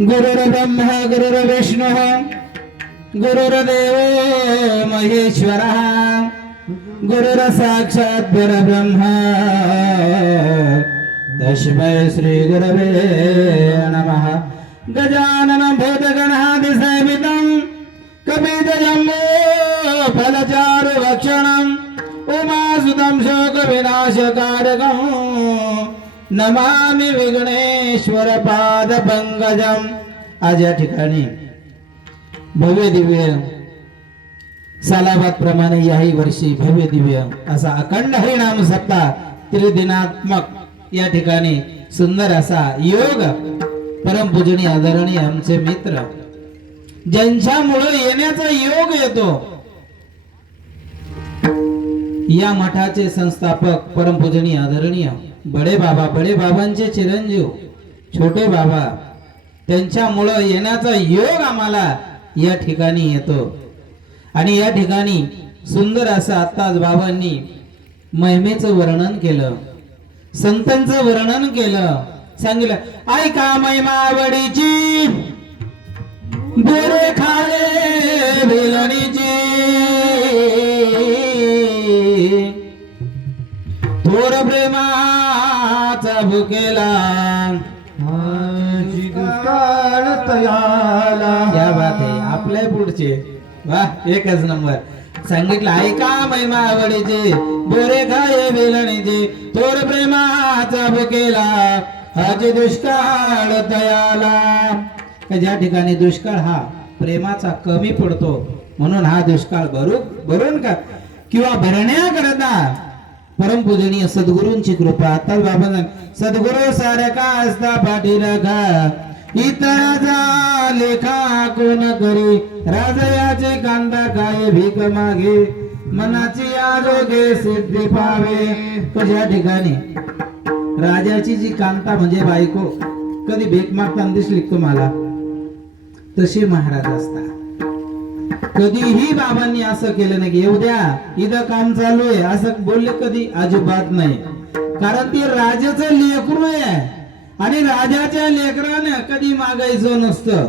गुरुर्ब्रह्मा गुरुर्विष्णु गुरुर्देवो महेश्वरः गुरुर्साक्षात् परब्रह्म। तस्मै श्रीगुरवे नमः। गजाननं भूतगणादिसेवितं कपितजम्बो फलचारुभक्षणम् उमासुतं शोकविनाशकारकम्। नमामि विघ्नेश्वर पाद पंकजम. आज या ठिकाणी भव्य दिव्य सालाबाद प्रमाणे याही वर्षी भव्य दिव्य असा अखंड हरिणाम सप्ताह त्रिदिनात्मक या ठिकाणी सुंदर असा योग परमपूजनीय आदरणीय आमचे मित्र ज्यांच्यामुळं येण्याचा योग येतो. या मठाचे संस्थापक परमपूजनीय आदरणीय बडे बाबा बडे बाबांचे चिरंजीव छोटे बाबा त्यांच्यामुळं येण्याचा योग आम्हाला या ठिकाणी येतो. आणि या ठिकाणी सुंदर असं आत्ताच बाबांनी महिमेचं वर्णन केलं. संतांचं वर्णन केलं. सांगितलं ऐका महिमावडीची बोरे खाले भेलणीची थोर प्रेमा भुकेला. माझी दुष्काळ तयाला. या बात आहे आपल्या पुढचे. वा एकच नंबर. सांगितलं ऐका महिमा आवडीचे बोरे खाये बेलणीचे थोर प्रेमाचा भुकेला. हाचे दुष्काळ तयाला. ज्या ठिकाणी दुष्काळ हा प्रेमाचा कमी पडतो म्हणून हा दुष्काळ भरू भरून का? किंवा भरण्याकरता परमपूजनीय सद्गुरूंची कृपा. आता बाबा सांग, सद्गुरू सारखा असता पाठी राखा इतर लेखा कोण करी? राजयाचे कांदा काय भीक मागे? मनाची आरोग्य सिद्धी पावे. कशा ठिकाणी? राजाची जी कांता म्हणजे बायको कधी भीक मागताना दिसली तुम्हाला? तसे महाराज असतात. कधीही बाबांनी असं केलं नाही की येऊ द्या इथं काम चालू आहे. असं बोलले कधी? अजिबात नाही. कारण ते राजाच लेकरू आहे. आणि राजाच्या लेकरानं कधी मागायचं नसतं.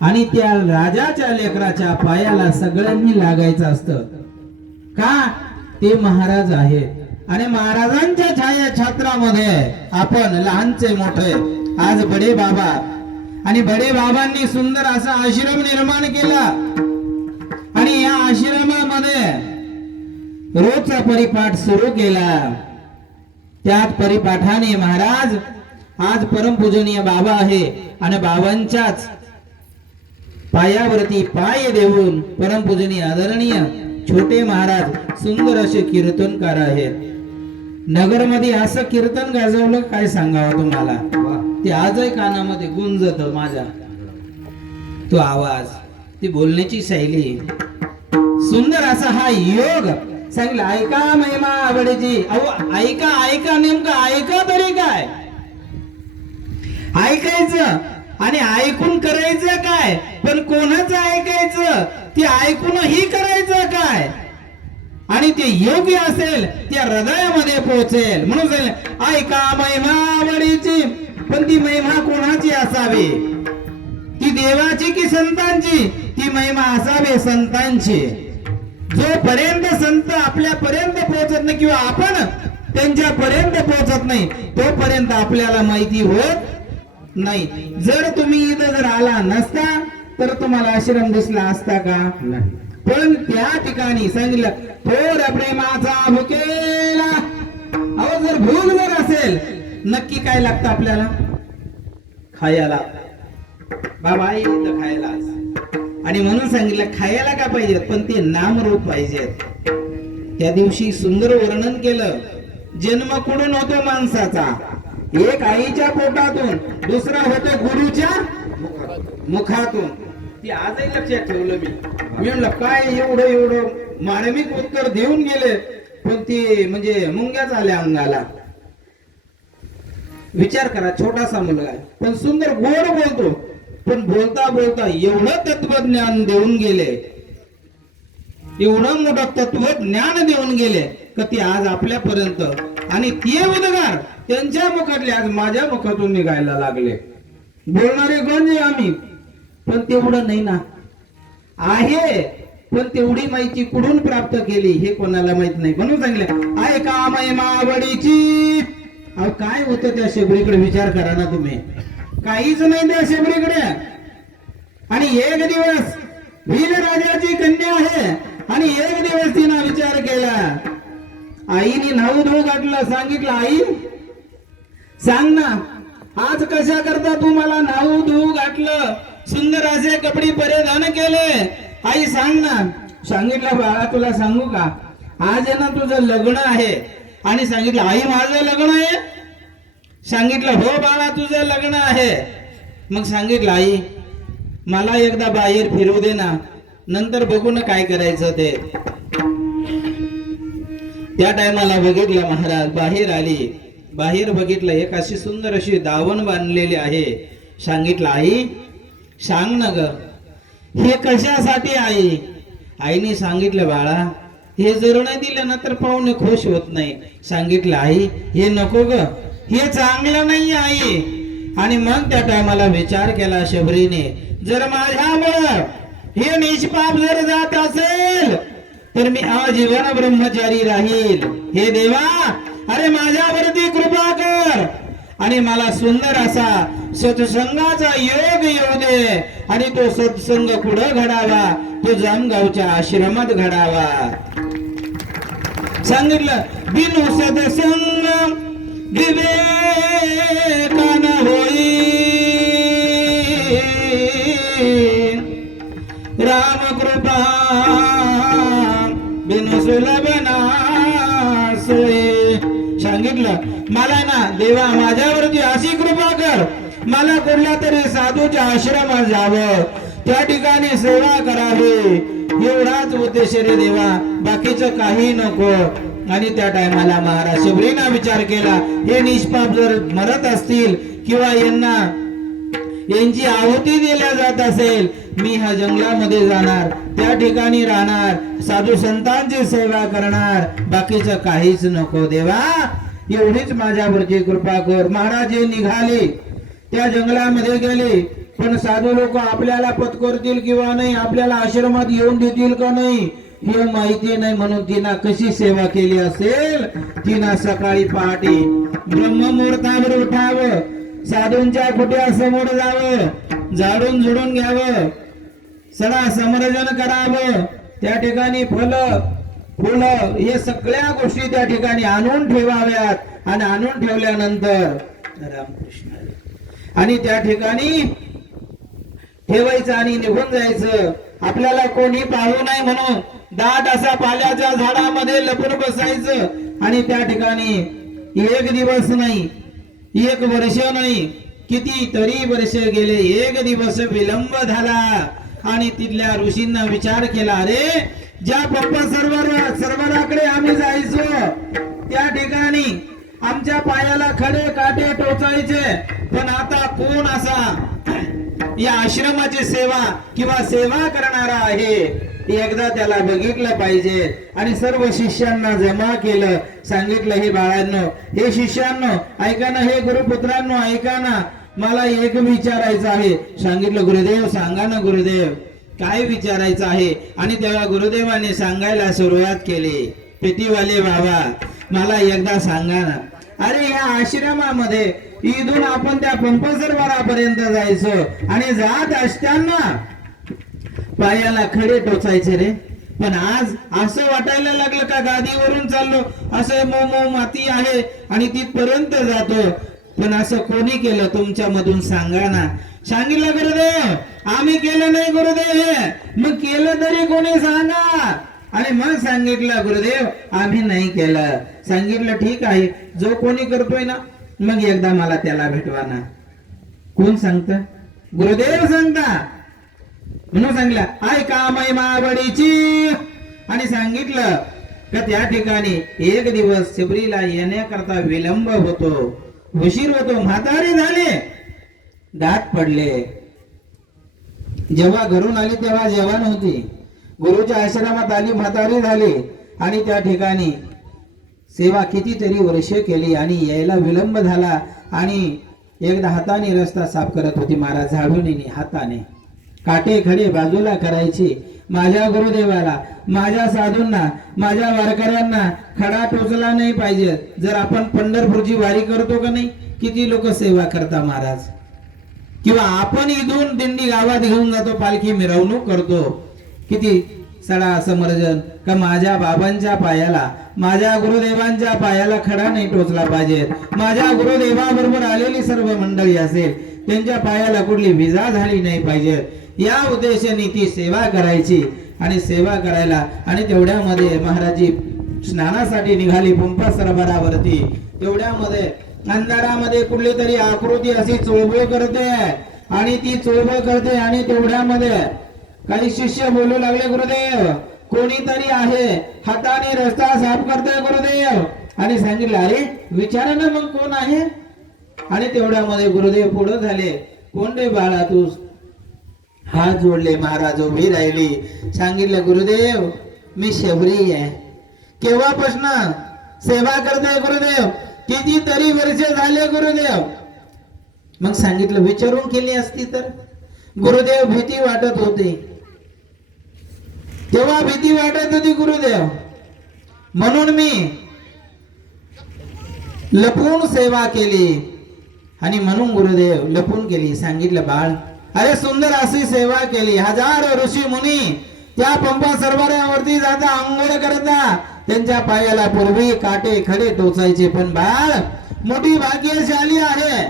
आणि त्या राजाच्या लेकराच्या पायाला सगळ्यांनी लागायचं असतं. का? ते महाराज आहेत. आणि महाराजांच्या छाया छात्रामध्ये आपण लहानचे मोठे आज बडे बाबा. आणि बडे बाबांनी सुंदर असा आश्रम निर्माण केला. रोजचा परिपाठ सुरू केला. त्यात परिपाठाने महाराज आज परमपूजनीय बाबा आहे आणि बाबांच्याच पायावरती पाय देऊन परमपूजनीय आदरणीय छोटे महाराज सुंदर असे कीर्तनकार आहेत. नगरमध्ये असं कीर्तन गाजवलं काय सांगावं तुम्हाला? ते आजही कानामध्ये गुंजत माझ्या. तो आवाज ती बोलण्याची शैली. सुंदर असा हा योग सांगितलं ऐका महिमा आवडीची अहो ऐका ऐका नेमकं ऐका तरी काय? ऐकायचं आणि ऐकून करायचं काय? पण कोणाचं ऐकायचं? ते ऐकूनही करायचं काय? आणि ते योग्य असेल त्या हृदयामध्ये पोहोचेल. म्हणून ऐका महिमा आवडीची पण ती महिमा कोणाची असावी? ती देवाची की संतांची? ती महिमा असावी संतांची? जोपर्यंत संत आपल्यापर्यंत पोहोचत नाही किंवा आपण त्यांच्यापर्यंत पोहोचत नाही तोपर्यंत आपल्याला माहिती होत नाही. जर तुम्ही इथं जर आला नसता तर तुम्हाला आश्रम दिसला असता का? नाही. पण त्या ठिकाणी सांगितलं थोर प्रेमाचा भुकेला. अहो जर भूल जर असेल नक्की काय लागतं आपल्याला? खायला. बाबा इथं खायला. आणि म्हणून सांगितलं खायला का पाहिजेत? पण ते नामरूप पाहिजेत. त्या दिवशी सुंदर वर्णन केलं. जन्म कुठून होतो माणसाचा? एक आईच्या पोटातून दुसरा होतो गुरुच्या मुखातून. ती आजही लक्षात ठेवलं मी. मी म्हणलं काय एवढं एवढं मार्मिक उत्तर देऊन गेले पण ते म्हणजे मुंग्याच आल्या अंगाला. विचार करा छोटासा मुलगा पण सुंदर गोड बोलतो. पण बोलता बोलता एवढं तत्वज्ञान देऊन गेले. एवढं मोठं तत्वज्ञान देऊन गेले का ते आज आपल्यापर्यंत. आणि ते उद्गार त्यांच्या मुखातले आज माझ्या मुखातून निघायला लागले. बोलणारे गंज आम्ही पण तेवढं नाही ना. आहे पण तेवढी माहिती कुठून प्राप्त केली हे कोणाला माहीत नाही. म्हणून सांगितलं? ऐका मावडीची अहो काय होतं त्या शेगडीकडे विचार करा ना तुम्ही. काहीच नाही त्या शेबरीकडे. आणि एक दिवस वीर राजाची कन्या आहे. आणि एक दिवस तिनं विचार केला. आईने नाव धो गाठलं सांगितलं आई सांग ना आज कशा करता तू मला नाव धुऊ घातलं? सुंदर असे कपडे परिधान केले. आई सांग ना. सांगितलं बाळा तुला सांगू का? आज आहे ना तुझं लग्न आहे. आणि सांगितलं आई माझं लग्न आहे? सांगितलं हो बाळा तुझं लग्न आहे. मग सांगितलं आई मला एकदा बाहेर फिरू दे ना नंतर बघू ना काय करायचं ते. त्या टायमाला बघितलं महाराज बाहेर आली. बाहेर बघितलं एक अशी सुंदर अशी दावण बांधलेली आहे. सांगितलं आई सांग ना ग हे कशासाठी आई? आईने सांगितलं बाळा हे जर नाही दिलं ना तर पाहुणे खुश होत नाही. सांगितलं आई हे नको ग हे चांगलं नाही आई. आणि मग त्या टायमाला विचार केला शबरीने जर माझ्यामुळं हे निष्पाप जर जात असेल तर मी आजीवन ब्रह्मचारी राहील. हे देवा अरे माझ्यावरती कृपा कर. आणि मला सुंदर असा सत्संगाचा योग येऊ दे. आणि तो सत्संग कुठं घडावा? तो जामगावच्या आश्रमात घडावा. सांगितलं बिनु सत्संग विवेकान होई। राम कृपा बिनु सुलभ सांगितलं मला ना देवा माझ्यावरती अशी कृपा कर. मला कुठल्या तरी साधूच्या आश्रमात जावं. त्या ठिकाणी सेवा करावी. एवढाच उद्देश रे देवा. बाकीचं काही नको. आणि त्या टायमाला महाराज शिवरीना विचार केला हे निष्पाप जर मरत असतील किंवा यांना यांची आहुती दिल्या जात असेल मी ह्या जंगलामध्ये जाणार त्या ठिकाणी राहणार साधू संतांची सेवा करणार बाकीचं काहीच नको देवा. एवढीच माझ्यावरची कृपा कर. महाराज हे निघाले. त्या जंगलामध्ये गेले. पण साधू लोक आपल्याला पत्करतील किंवा नाही आपल्याला आश्रमात येऊन देतील का नाही? हे माहिती नाही म्हणून तिनं कशी सेवा केली असेल? तिनं सकाळी पहाटे ब्रह्ममुहूर्तावर उठावं साधूंच्या कुट्यासमोर जावं झाडून झुडून घ्यावं सडा समरजन करावं त्या ठिकाणी फल फुलं हे सगळ्या गोष्टी त्या ठिकाणी आणून ठेवाव्यात आणि आणून ठेवल्यानंतर रामकृष्ण आणि त्या ठिकाणी ठेवायचं आणि निघून जायचं. आपल्याला कोणी पाहू नाही म्हणून दाट असा पाल्याच्या झाडामध्ये लपून बसायचं. आणि त्या ठिकाणी एक दिवस नाही एक वर्ष नाही किती तरी वर्ष गेले एक दिवस विलंब झाला. आणि तिथल्या ऋषींना विचार केला अरे ज्या पप्पा सर्वर सर्वराकडे आम्ही जायचो त्या ठिकाणी आमच्या पायाला खडे काटे टोचायचे पण आता कोण असा या आश्रमाची सेवा किंवा सेवा करणारा आहे एकदा त्याला बघितलं पाहिजे. आणि सर्व शिष्यांना जमा केलं. सांगितलं हे बाळांनो हे शिष्यांनो ऐका ना हे गुरुपुत्रांनो ऐका ना मला एक विचारायचं आहे. सांगितलं गुरुदेव सांगा ना गुरुदेव काय विचारायचं आहे? आणि तेव्हा गुरुदेवाने सांगायला सुरुवात केली पेटीवाले बाबा मला एकदा सांगा ना. अरे या आश्रमामध्ये इथून आपण त्या पंपसरवारापर्यंत जायचो. आणि जात असताना पायाला खडे टोचायचे रे. पण आज असं वाटायला लागलं का गादीवरून चाललो? असं मो मो माती आहे आणि तिथपर्यंत जातो. पण असं कोणी केलं तुमच्या मधून सांगा ना सांगितलं गुरुदेव? आम्ही केलं नाही गुरुदेव हे. मग केलं तरी कोणी सांगा आणि मग सांगितलं गुरुदेव आम्ही नाही केलं. सांगितलं ठीक आहे. जो कोणी करतोय ना मग एकदा मला त्याला भेटवा ना. कोण सांगत? गुरुदेव सांगता. म्हणून सांगला ऐका महिमा बडीची आणि सांगितलं का त्या ठिकाणी एक दिवस शिबरीला येण्याकरता विलंब होतो. उशीर होतो म्हातारे झाले. दात पडले. जेव्हा घरून आली तेव्हा जेवण होती. गुरुच्या आश्रमात आली म्हातारी झाली. आणि त्या ठिकाणी सेवा कितीतरी वर्ष केली आणि यायला विलंब झाला आणि एकदा हाताने रस्ता साफ करत होती महाराज झाडून हाताने. काटे खडे बाजूला करायची. माझ्या गुरुदेवाला माझ्या साधूंना माझ्या वारकऱ्यांना खडा टोचला नाही पाहिजे. जर आपण पंढरपूरची वारी करतो का नाही? किती लोक सेवा करता महाराज? किंवा आपण इथून दिंडी गावात घेऊन जातो पालखी मिरवणूक करतो. किती सडा समर्जन का माझ्या बाबांच्या पायाला माझ्या गुरुदेवांच्या पायाला खडा नाही टोचला पाहिजे. माझ्या गुरुदेवाबरोबर आलेली सर्व मंडळी असेल त्यांच्या पायाला कुठली विजा झाली नाही पाहिजे. या उद्देशाने ती सेवा करायची. आणि सेवा करायला आणि तेवढ्यामध्ये महाराजी स्नानासाठी निघाली पंपा सरोवरावरती तेवढ्यामध्ये अंधारामध्ये कुठली तरी आकृती अशी चोळबळ करते. आणि ती चोळबळ करते आणि तेवढ्यामध्ये काही शिष्य बोलू लागले गुरुदेव. कोणीतरी आहे. हाताने रस्ता साफ करतोय गुरुदेव. आणि सांगितलं अरे विचारा ना मग कोण आहे? आणि तेवढ्यामध्ये गुरुदेव पुढे झाले. कोण रे बाळा तू? हात जोडले महाराज उभी राहिली. सांगितलं गुरुदेव मी शबरी आहे. केव्हापासून? सेवा करते गुरुदेव. कितीतरी वर्ष झाले गुरुदेव. मग सांगितलं विचारून केली असती तर? गुरुदेव भीती वाटत होते. तेव्हा भीती वाटत होती गुरुदेव म्हणून मी लपून सेवा केली आणि म्हणून गुरुदेव लपून केली. सांगितलं बाळ अरे सुंदर अशी सेवा केली. हजारो ऋषी मुनी त्या पंपा सरोवरावरती जाता आंघोळ करता. त्यांच्या पायाला पूर्वी काटे खडे टोचायचे. पण बाळ मोठी भाग्यशाली आहे.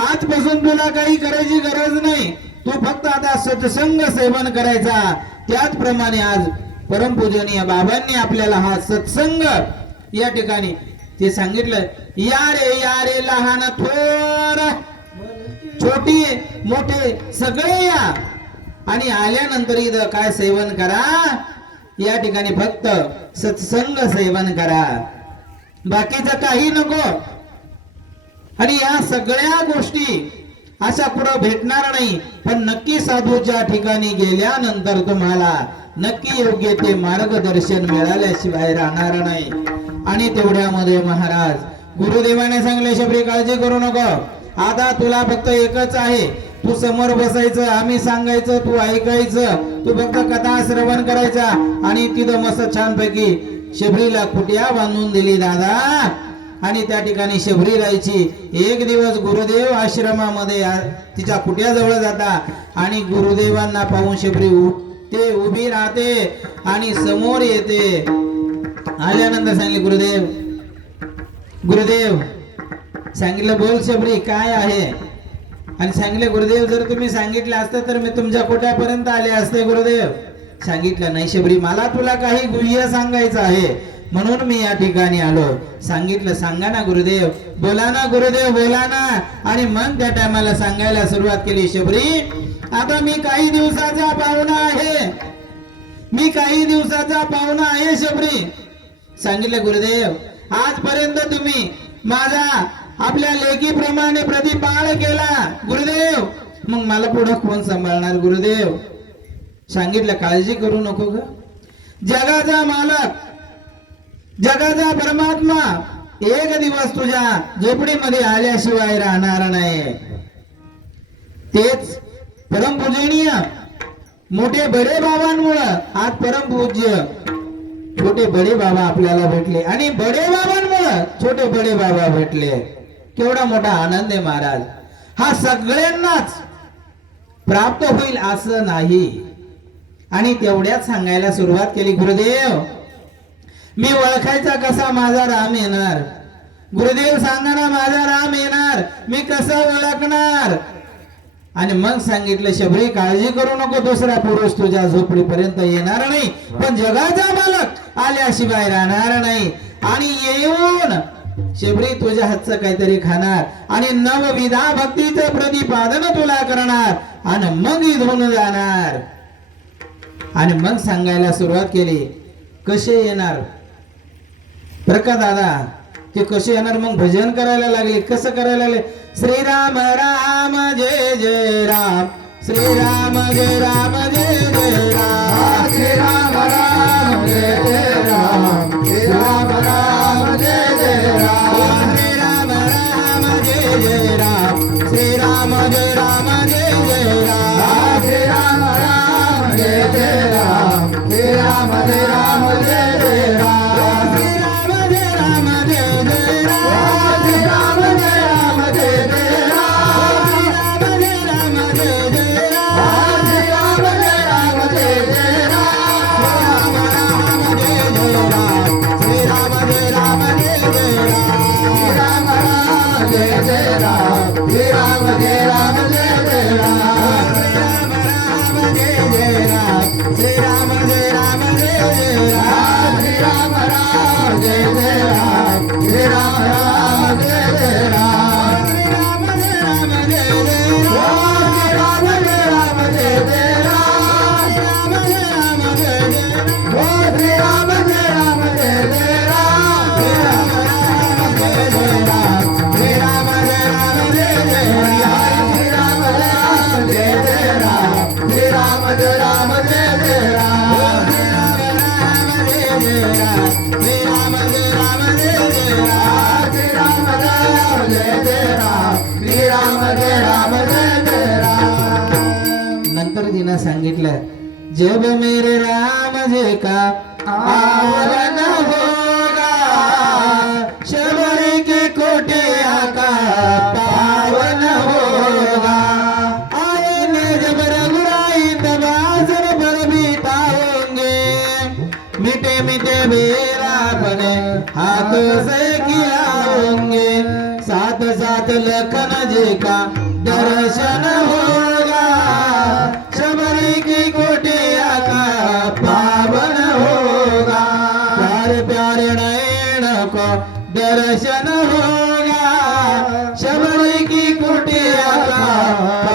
आजपासून तुला काही करायची गरज नाही. तू फक्त आता सत्संग सेवन करायचा. त्याचप्रमाणे आज परमपूजनीय बाबांनी आपल्याला हा सत्संग या ठिकाणी ते सांगितलं या रे या रे लहान थोर छोटी मोठे सगळे या. आणि आल्यानंतर इथं काय सेवन करा? या ठिकाणी फक्त सत्संग सेवन करा. बाकीचं काही नको. आणि या सगळ्या गोष्टी अशा कुठं भेटणार नाही. पण नक्की साधूच्या ठिकाणी गेल्यानंतर तुम्हाला नक्की योग्य ते मार्गदर्शन मिळाल्याशिवाय राहणार नाही. आणि तेवढ्यामध्ये महाराज गुरुदेवाने सांगले शबरी काळजी करू नको. आता तुला फक्त एकच आहे. तू समोर बसायचं आम्ही सांगायचं तू ऐकायचं. तू फक्त कथा श्रवण करायचा. आणि तिथं मस्त छानपैकी शबरीला कुट्या बांधून दिली दादा आणि त्या ठिकाणी शबरी राहायची. एक दिवस गुरुदेव आश्रमामध्ये तिच्या कुट्याजवळ जाता आणि गुरुदेवांना पाहून शबरी उठते उभी राहते आणि समोर येते. आल्यानंतर सांगले गुरुदेव गुरुदेव सांगितलं बोल शबरी काय आहे? आणि सांगितले गुरुदेव जर तुम्ही सांगितलं असतं तर मी तुमच्या कोट्यापर्यंत आले असते गुरुदेव. सांगितलं नाही शबरी मला तुला काही गुह्य सांगायचं आहे. म्हणून मी या ठिकाणी आलो. सांगितलं सांगा ना गुरुदेव. बोला ना गुरुदेव बोला ना. आणि मग त्या टायमाला सांगायला सुरुवात केली शबरी आता मी काही दिवसाचा पाहुणा आहे. मी काही दिवसाचा पाहुणा आहे शबरी. सांगितलं गुरुदेव आजपर्यंत तुम्ही माझा आपल्या लेखीप्रमाणे प्रतिपाळ केला. गुरुदेव. मग मला पुढे कोण सांभाळणार गुरुदेव? सांगितलं काळजी करू नको ग. जगाचा मालक जगाचा परमात्मा एक दिवस तुझ्या झोपडीमध्ये आल्याशिवाय राहणार नाही. तेच परमपूजनीय मोठे बडे बाबांमुळं आज परमपूज्य छोटे बडे बाबा आपल्याला भेटले. आणि बडे बाबांमुळं छोटे बडे बाबा भेटले. केवढा मोठा आनंद आहे महाराज. हा सगळ्यांनाच प्राप्त होईल असं नाही. आणि तेवढ्याच सांगायला सुरुवात केली गुरुदेव मी ओळखायचा कसा माझा राम येणार? गुरुदेव सांगणार माझा राम येणार. मी कसं ओळखणार? आणि मग सांगितलं शबरी काळजी करू नको. दुसरा पुरुष तुझ्या झोपडीपर्यंत येणार नाही. पण जगाचा मालक आल्याशिवाय राहणार नाही. आणि येऊन शबरी तुझ्या हातचं काहीतरी खाणार. आणि नवविधा भक्तीचं प्रतिपादन तुला करणार. आणि मग इथून जाणार. आणि मग सांगायला सुरुवात केली कसे येणार? बर का दादा? ते कसे येणार? मग भजन करायला लागले. कसं करायला लागले? श्रीराम राम जय जय राम. श्रीराम जय राम जय जय राम. श्रीराम राम जय जय राम. श्रीराम राम जय जय राम. श्रीराम राम जय जय राम. श्रीराम जय राम. नंतर सांगितलं जब मेरे राम जे का आवरण हो दर्शन होगा शबरी की कुटिया का